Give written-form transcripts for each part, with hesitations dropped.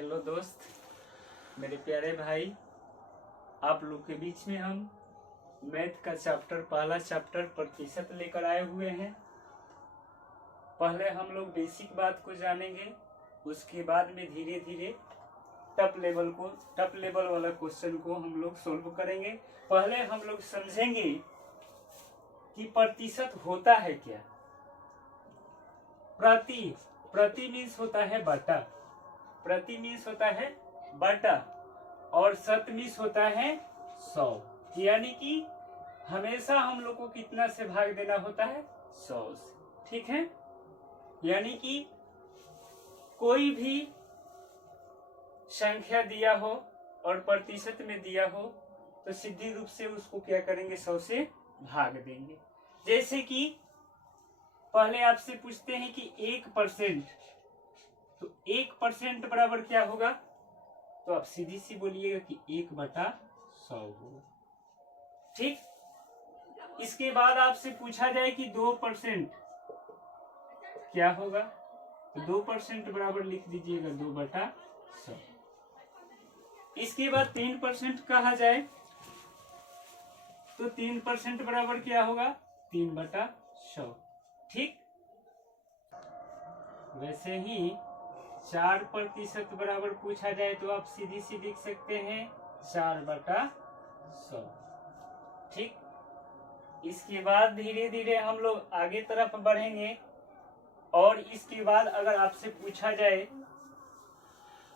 Hello दोस्त, मेरे प्यारे भाई, आप लोग के बीच में हम मैथ का पहला चैप्टर प्रतिशत लेकर आए हुए हैं। पहले हम लोग बेसिक बात को जानेंगे, उसके बाद में धीरे धीरे टप लेवल वाला क्वेश्चन को हम लोग सोल्व करेंगे। पहले हम लोग समझेंगे कि प्रतिशत होता है क्या। प्रति मीन्स होता है बटा, प्रति मीन्स होता है बटा, और शत मीन्स होता है 100। यानी कि हमेशा हम लोग को कितना से भाग देना होता है? 100 से। ठीक है, यानी कि कोई भी संख्या दिया हो और प्रतिशत में दिया हो तो सीधी रूप से उसको क्या करेंगे? 100 से भाग देंगे। जैसे कि पहले आपसे पूछते हैं कि 1%, तो 1% बराबर क्या होगा? तो आप सीधी सी बोलिएगा कि 1/100 होगा। ठीक, इसके बाद आपसे पूछा जाए कि 2% क्या होगा? तो 2% बराबर लिख दीजिएगा 2/100। इसके बाद 3% कहा जाए तो 3% बराबर क्या होगा? 3/100। ठीक, वैसे ही 4% बराबर पूछा जाए तो आप सीधी सी लिख सकते हैं 4/100। ठीक, इसके बाद धीरे धीरे हम लोग आगे तरफ बढ़ेंगे और इसके बाद अगर आपसे पूछा जाए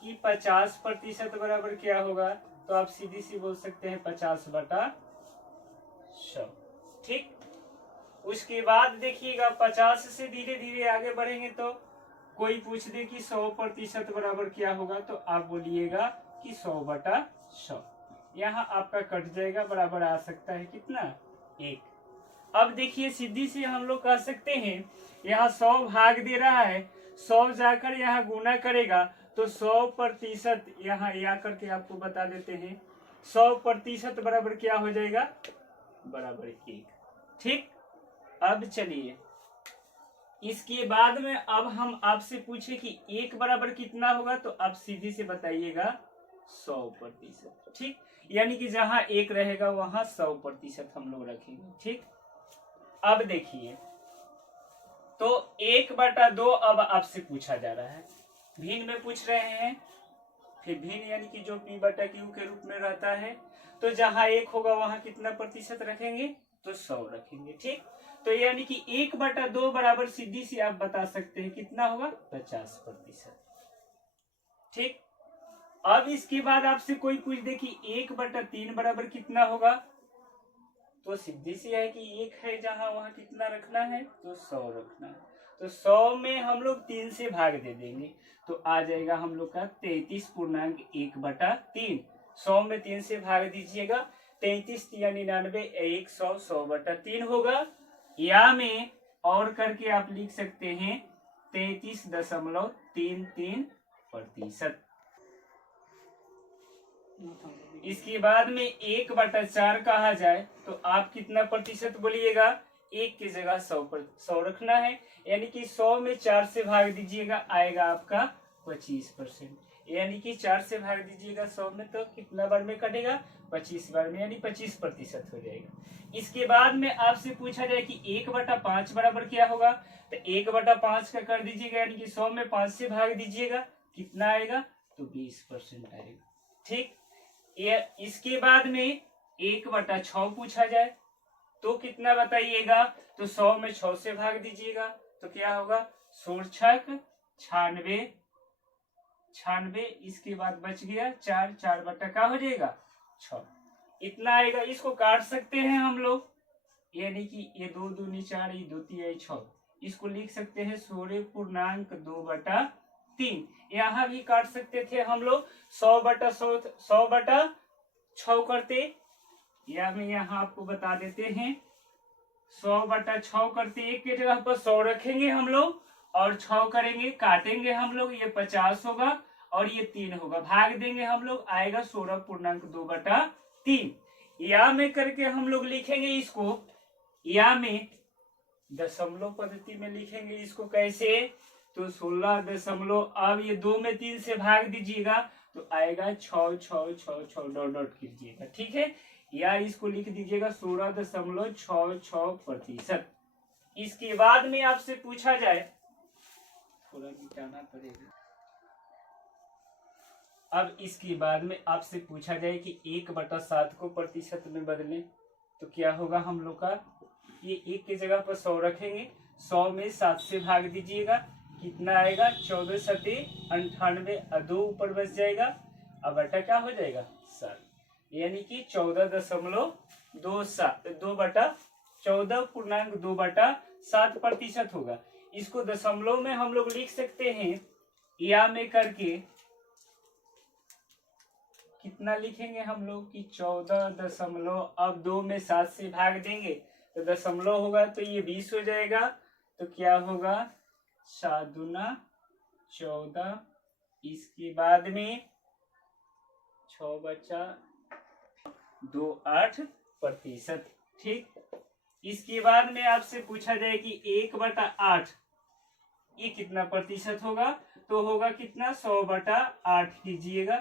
कि 50% बराबर क्या होगा तो आप सीधी सी बोल सकते हैं 50/100। ठीक, उसके बाद देखिएगा 50 से धीरे धीरे आगे बढ़ेंगे तो कोई पूछ दे कि 100% बराबर क्या होगा तो आप बोलिएगा कि 100/100। यहाँ आपका कट जाएगा, बराबर आ सकता है कितना? 1। अब देखिए सीधी से हम लोग कह सकते हैं यहाँ 100 भाग दे रहा है, 100 जाकर यहाँ गुना करेगा तो 100% यहाँ या करके आपको बता देते हैं 100% बराबर क्या हो जाएगा? बराबर 1। ठीक, अब चलिए इसके बाद में अब हम आपसे पूछे कि 1 बराबर कितना होगा तो आप सीधी से बताइएगा 100%। ठीक, यानी कि जहां 1 रहेगा वहां 100% हम लोग रखेंगे। ठीक, अब देखिए तो 1/2 अब आपसे पूछा जा रहा है, भिन्न में पूछ रहे हैं। फिर भिन्न यानी कि जो P/Q के रूप में रहता है, तो जहां 1 होगा वहां कितना प्रतिशत रखेंगे? तो 100 रखेंगे। ठीक, तो यानी कि 1/2 बराबर सीधी सी आप बता सकते हैं कितना होगा? 50%। ठीक, अब इसके बाद आपसे कोई पूछ दे कि 1/3 बराबर कितना होगा तो सीधी सी है कि 1 है जहां वहां कितना रखना है? तो 100 रखना है। तो 100 में हम लोग 3 से भाग दे देंगे तो आ जाएगा हम लोग का 33.1/3। 100 में 3 से भाग दीजिएगा, 33 या 99, 100, 100/3 होगा। या में और करके आप लिख सकते हैं 33.33%। इसके बाद में 1/4 कहा जाए तो आप कितना प्रतिशत बोलिएगा? 1 की जगह 100 रखना है, यानी कि 100 में 4 से भाग दीजिएगा, आएगा आपका 25%। यानी कि 4 से भाग दीजिएगा 100 में तो कितना बार में कटेगा? 25 बार में, यानी 25% हो जाएगा। इसके बाद में आपसे पूछा जाए कि 1/5 बराबर क्या होगा तो 1/5 का कर दीजिएगा, यानी कि 100 में 5 से भाग दीजिएगा, कितना आएगा? तो 20% आएगा। ठीक, इसके बाद में 1/6 पूछा जाए तो कितना बताइएगा? तो 100 में 6 से भाग दीजिएगा तो क्या होगा? 16 96। इसके बाद बच गया 4 का हो जाएगा 6, इतना आएगा। इसको काट सकते हैं हम लोग, यानी कि ये 2 दूनी 4, ये 2 3 6, इसको लिख सकते हैं 16.2/3। यहाँ भी काट सकते थे हम लोग 100/6 करते, या हम यहाँ आपको बता देते हैं 100/6 करते, 1 के जगह पर 100 रखेंगे हम लोग और 6 करेंगे, काटेंगे हम लोग, ये 50 होगा और ये 3 होगा, भाग देंगे हम लोग, आएगा 16.2/3। या में करके हम लोग लिखेंगे इसको, या में दशमलव पद्धति में लिखेंगे इसको कैसे? तो 16 अब ये 2 में 3 से भाग दीजिएगा तो आएगा 6 डॉट डॉट कीजिएगा, ठीक है। या इसको लिख दीजिएगा 16.66%। इसके बाद में आपसे पूछा जाए, थोड़ा मिटाना पड़ेगा। अब इसके बाद में आपसे पूछा जाए कि 1/7 को प्रतिशत में बदलें तो क्या होगा हम लोग का, ये 1 की जगह पर 100 रखेंगे, 100 में 7 से भाग दीजिएगा, कितना आएगा 14 सते 98, 2 ऊपर बच जाएगा, अब बटा क्या हो जाएगा 7, यानी कि 14.2/7 होगा। इसको दशमलव में हम लोग लिख सकते हैं, या में करके कितना लिखेंगे हम लोग कि 14 अब 2 में 7 से भाग देंगे तो दशमलव होगा तो ये 20 हो जाएगा, तो क्या होगा 7 दूना 14, इसके बाद में 6 बचा 28%, ठीक। इसके बाद में आपसे पूछा जाए कि 1/8 ये कितना प्रतिशत होगा, तो होगा कितना 100/8 कीजिएगा,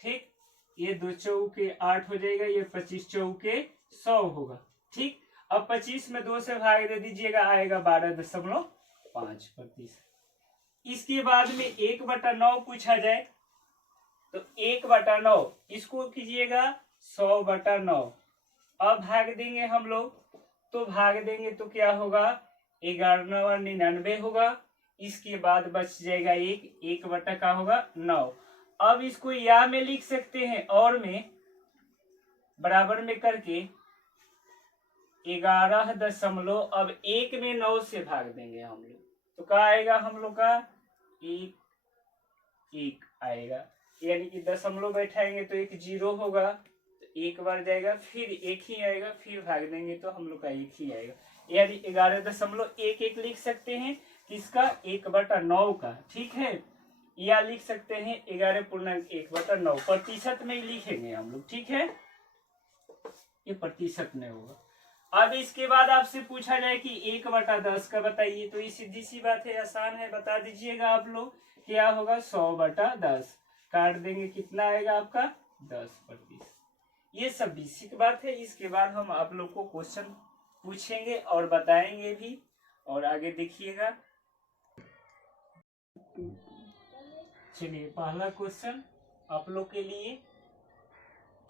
ठीक। ये 2 चौके 8 हो जाएगा, ये 25 चौके 100 होगा, ठीक। अब 25 में 2 से भाग दे दीजिएगा, आएगा 12.5%। इसके बाद में 1/9 पूछा जाए तो 1/9 इसको कीजिएगा 100/9। अब भाग देंगे हम लोग, तो भाग देंगे तो क्या होगा 11/99 होगा। इसके बाद बच जाएगा 1 बटा का होगा 9। अब इसको या में लिख सकते हैं, और में बराबर में करके 11 अब 1 में 9 से भाग देंगे हम लोग, तो क्या आएगा हम लोग का 1 आएगा, यानी कि दशमलव बैठाएंगे तो 1 0 होगा, तो 1 बार जाएगा, फिर 1 ही आएगा, फिर भाग देंगे तो हम लोग का 1 ही आएगा, यानी 11.11 लिख सकते हैं किसका 1/9 का, ठीक है। या लिख सकते हैं 11.1/9 प्रतिशत में ही लिखेंगे हम लोग, ठीक है, ये प्रतिशत में होगा। अब इसके बाद आपसे पूछा जाए कि 1/10 का बताइए, तो ये सीधी सी बात है, आसान है, बता दीजिएगा आप लोग क्या होगा 100/10, काट देंगे कितना आएगा आपका 10%। ये सब बेसिक बात है। इसके बाद हम आप लोग को क्वेश्चन पूछेंगे और बताएंगे भी, और आगे देखिएगा। चलिए पहला क्वेश्चन आप लोग के लिए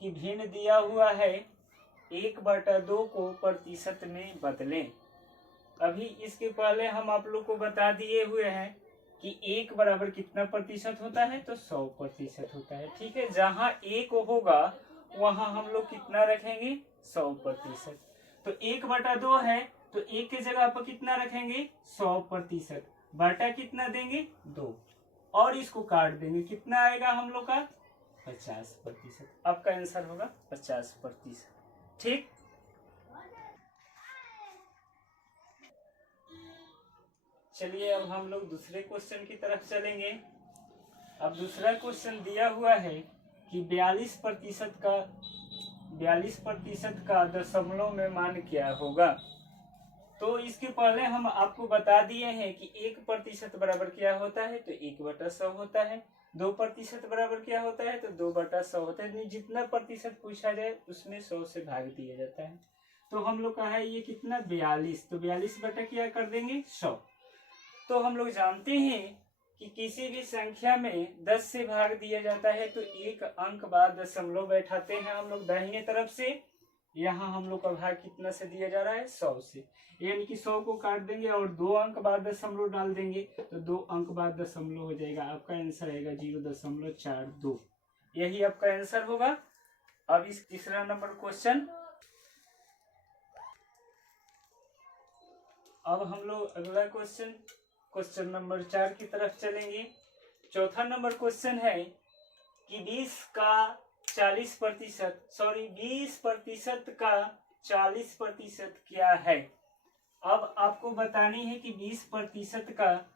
कि भिन्न दिया हुआ है 1/2 को प्रतिशत में बदलें। अभी इसके पहले हम आप लोग को बता दिए हुए हैं कि 1 बराबर कितना प्रतिशत होता है, तो 100% होता है, ठीक है। जहां 1 होगा वहां हम लोग कितना रखेंगे 100%। तो 1/2 है तो 1 की जगह पर कितना रखेंगे 100%, बटा कितना देंगे 2, और इसको काट देंगे, कितना आएगा हम लोग का 50%। आपका आंसर होगा 50%, ठीक। चलिए अब हम लोग दूसरे क्वेश्चन की तरफ चलेंगे। अब दूसरा क्वेश्चन दिया हुआ है कि 42% का दशमलव में मान क्या होगा। तो इसके पहले हम आपको बता दिए हैं कि 1% बराबर क्या होता है, तो 1/100 होता है। 2% बराबर क्या होता है, तो 2/100 होता है। जितना प्रतिशत पूछा जाए उसमें 100 से भाग दिया जाता है। तो हम लोग का है ये कितना 42, तो 42 बटा क्या कर देंगे 100। तो हम लोग जानते हैं कि किसी भी संख्या में 10 से भाग दिया जाता है तो एक अंक बाद दशमलव बैठाते हैं हम लोग दाहिने तरफ से। यहाँ हम लोग का भाग कितना से दिया जा रहा है 100 से, यानी कि 100 को काट देंगे और 2 अंक बाद दशमलव डाल देंगे तो 2 अंक बाद दशमलव हो जाएगा। आपका आंसर आएगा 0.42, यही आपका आंसर होगा। अब इस तीसरा नंबर क्वेश्चन, अब हम लोग अगला क्वेश्चन नंबर 4 की तरफ चलेंगे। चौथा नंबर क्वेश्चन है कि 20% का 40% क्या है। अब आपको बतानी है कि 20% का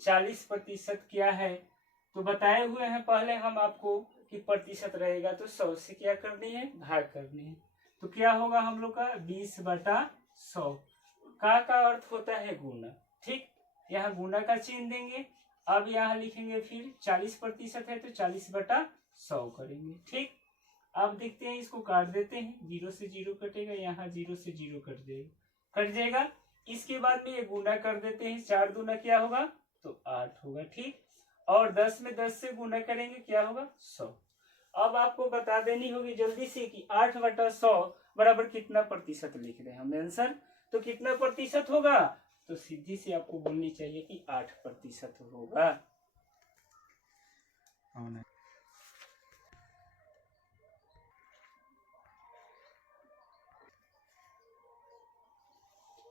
40% क्या है। तो बताए हुए हैं पहले हम आपको कि प्रतिशत रहेगा तो 100 से क्या करनी है भाग करनी है। तो क्या होगा हम लोग का 20/100 का अर्थ होता है गुना, ठीक। यहाँ गुना का चिन्ह देंगे। अब यहाँ लिखेंगे फिर 40% है तो 40/100 करेंगे। ठीक, अब देखते हैं, इसको काट देते हैं, 0 से 0 कटेगा, यहाँ 0 से 0 कट जाएगा। इसके बाद में ये गुना कर देते हैं, 4 दूना क्या होगा तो 8 होगा। ठीक, और 10 में 10 से गुना करेंगे, क्या होगा 100। अब आपको बता देनी होगी जल्दी से कि 8/100 बराबर कितना प्रतिशत लिख रहे हैं हम आंसर। तो कितना प्रतिशत होगा, तो सीधी से आपको बोलनी चाहिए कि 8% होगा।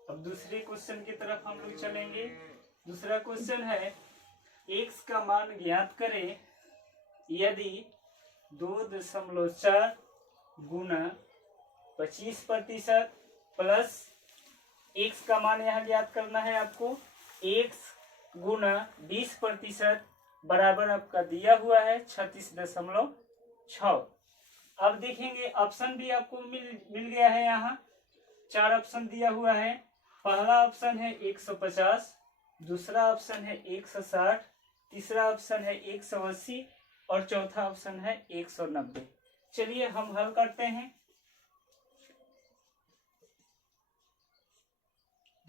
अब दूसरे क्वेश्चन की तरफ हम लोग चलेंगे। दूसरा क्वेश्चन है, x का मान ज्ञात करें यदि 2.4 गुना 25% प्लस x का मान यहाँ ज्ञात करना है आपको, x गुना 20% बराबर आपका दिया हुआ है 36.6। अब देखेंगे ऑप्शन भी आपको मिल गया है। यहाँ 4 ऑप्शन दिया हुआ है। पहला ऑप्शन है 150, दूसरा ऑप्शन है 160, तीसरा ऑप्शन है 180 और चौथा ऑप्शन है 190। चलिए हम हल करते हैं।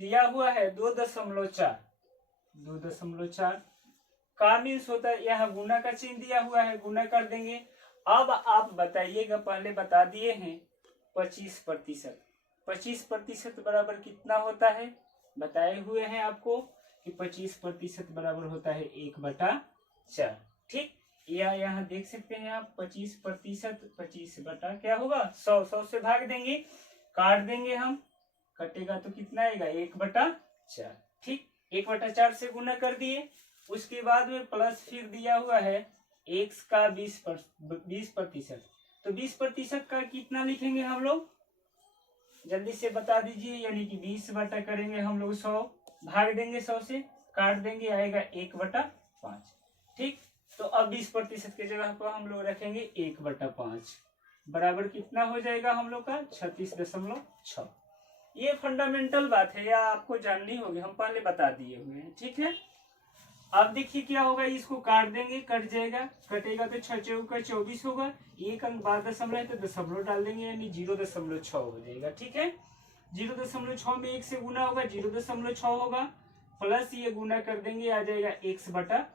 दिया हुआ है 2.4 का मीन्स होता है, यहाँ गुना का चिन्ह दिया हुआ है, गुना कर देंगे। अब आप बताइएगा, पहले बता दिए हैं 25%। 25% बराबर कितना होता है, बताए हुए हैं आपको कि 25% बराबर होता है 1/4। ठीक, या यहाँ देख सकते हैं आप 25%, 25 बटा क्या होगा 100, 100 से भाग देंगे, काट देंगे हम, कटेगा तो कितना आएगा 1/4। ठीक, 1/4 से गुना कर दिए। उसके बाद में प्लस फिर दिया हुआ है x का 20%। तो 20% का कितना लिखेंगे हम लोग, जल्दी से बता दीजिए। यानी कि 20 बटा करेंगे हम लोग 100, भाग देंगे 100 से, काट देंगे, आएगा 1/5। ठीक, तो अब 20% की जगह पर हम लोग रखेंगे 1/5 बराबर कितना हो जाएगा हम लोग का 36.6। ये फंडामेंटल बात है, या आपको जाननी होगी, हम पहले बता दिए हुए हैं। ठीक है, अब देखिए क्या होगा, इसको काट देंगे, कट जाएगा, कटेगा तो 6 चौका 24 होगा, एक अंक बाद दशमलव है तो दशमलव डाल देंगे, यानी 0.6 हो जाएगा। ठीक है, 0.6 में 1 से गुना होगा, 0.6 होगा, प्लस ये गुना कर देंगे, आ जाएगा x/5।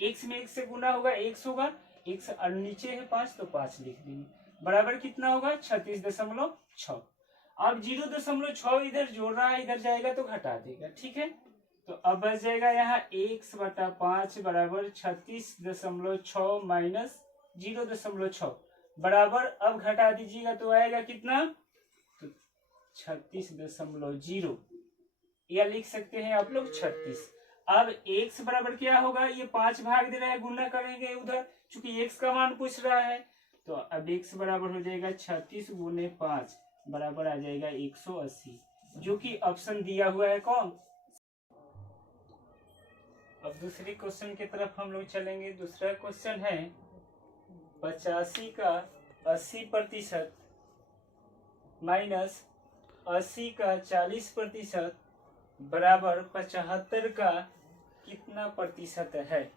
x में 1 से गुना होगा, x होगा, x नीचे है 5 तो 5 लिख देंगे, बराबर कितना होगा 36.6। अब 0.6 इधर जोड़ रहा है, इधर जाएगा तो घटा देगा। ठीक है, तो अब बच जाएगा यहाँ x/5 बराबर 36.6 माइनस 0.6 बराबर, अब घटा दीजिएगा तो आएगा कितना, तो 36.0, या लिख सकते हैं आप लोग 36। अब x बराबर क्या होगा, ये 5 भाग दे रहा है, गुना करेंगे उधर, चूंकि x का मान पूछ रहा है, तो अब x बराबर हो जाएगा 36 गुने 5 बराबर आ जाएगा 180, जो कि ऑप्शन दिया हुआ है कौन। अब दूसरी क्वेश्चन की तरफ हम लोग चलेंगे। दूसरा क्वेश्चन है 85 का 80% माइनस 80 का 40% बराबर 75 का कितना प्रतिशत है।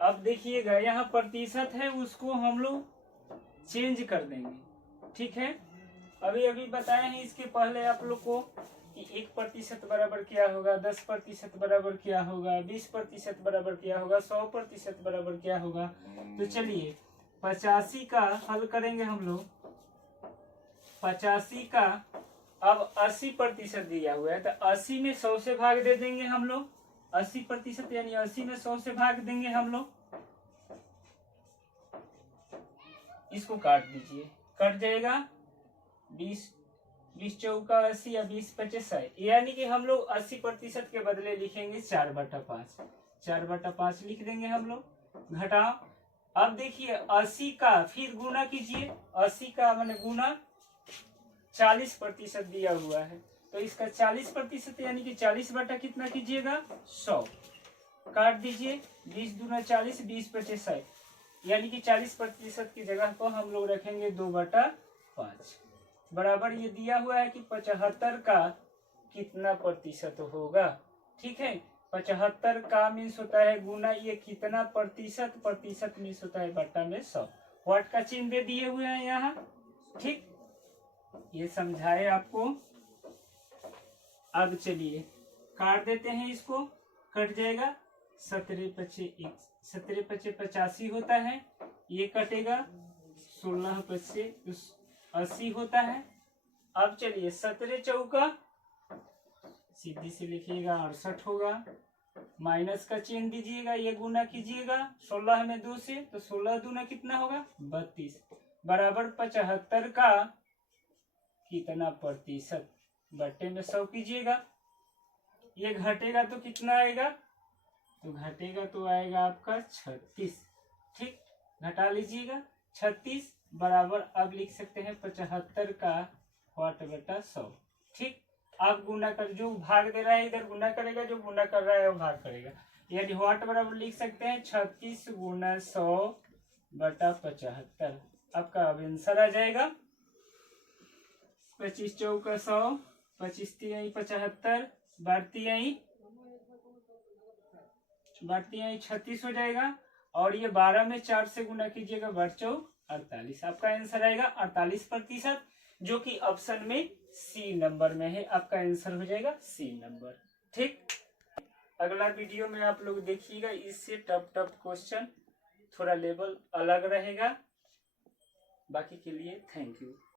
अब देखिएगा, यहाँ प्रतिशत है, उसको हम लोग चेंज कर देंगे। ठीक है, अभी अभी बताए हैं इसके पहले आप लोग को कि 1% बराबर क्या होगा, 10% बराबर क्या होगा, 20% बराबर क्या होगा, 100% बराबर क्या होगा। तो चलिए 85 का हल करेंगे हम लोग। 85 का अब 80% दिया हुआ है, तो 80 में 100 से भाग दे देंगे हम लोग, 80% यानी 80 में 100 से भाग देंगे हम लोग, इसको काट दीजिए, कट जाएगा 20 चौका 80 या 20×5 60, यानी कि हम लोग 80% के बदले लिखेंगे 4/5, 4/5 लिख देंगे हम लोग, घटाओ। अब देखिए 80 का फिर गुना कीजिए, 80 का माने गुना 40% दिया हुआ है, तो इसका 40% यानी कि 40 बटा कितना कीजिएगा 100, काट दीजिए, 20 दूना 40, 20×5 60, यानी कि 40% की जगह पर हम लोग रखेंगे 2/5 बराबर ये दिया हुआ है कि 75 का कितना प्रतिशत होगा। ठीक है। 75 का मीन्स होता है गुना ये कितना प्रतिशत, प्रतिशत मीन्स होता है बट्टा में 100। व्हाट का चिन्ह दे दिए हुए हैं यहाँ, ठीक, ये समझाए आपको। अब चलिए काट देते हैं इसको, कट जाएगा। 17 पचे 85 होता है, ये कटेगा। 16 पचे 80 होता है। अब चलिए 17 चौका सीधी से लिखिएगा 68 होगा। माइनस का चिन्ह दीजिएगा, ये गुना कीजिएगा 16 में 2 से, तो 16 दूना कितना होगा 32 बराबर 75 का कितना प्रतिशत, बट्टे में 100 कीजिएगा। ये घटेगा तो कितना आएगा, तो घटेगा तो आएगा आपका 36, ठीक, घटा लीजिएगा 36 बराबर। अब लिख सकते हैं 75 का वाट बटा 100, ठीक। अब गुना कर, जो भाग दे रहा है इधर गुना करेगा, जो गुना कर रहा है वो भाग करेगा, यानी वाट बराबर लिख सकते हैं 36 गुना 100 बटा 75। आपका अब आंसर आ जाएगा 25 चौका 100, 25 तिहाई 75, बढ़ती आई 36 हो जाएगा। और ये 12 में 4 से गुना कीजिएगा, बढ़ चौक 48। आपका आंसर आएगा 48%, जो कि ऑप्शन में सी नंबर में है। आपका आंसर हो जाएगा सी नंबर, ठीक। अगला वीडियो में आप लोग देखिएगा, इससे टफ क्वेश्चन, थोड़ा लेवल अलग रहेगा। बाकी के लिए थैंक यू।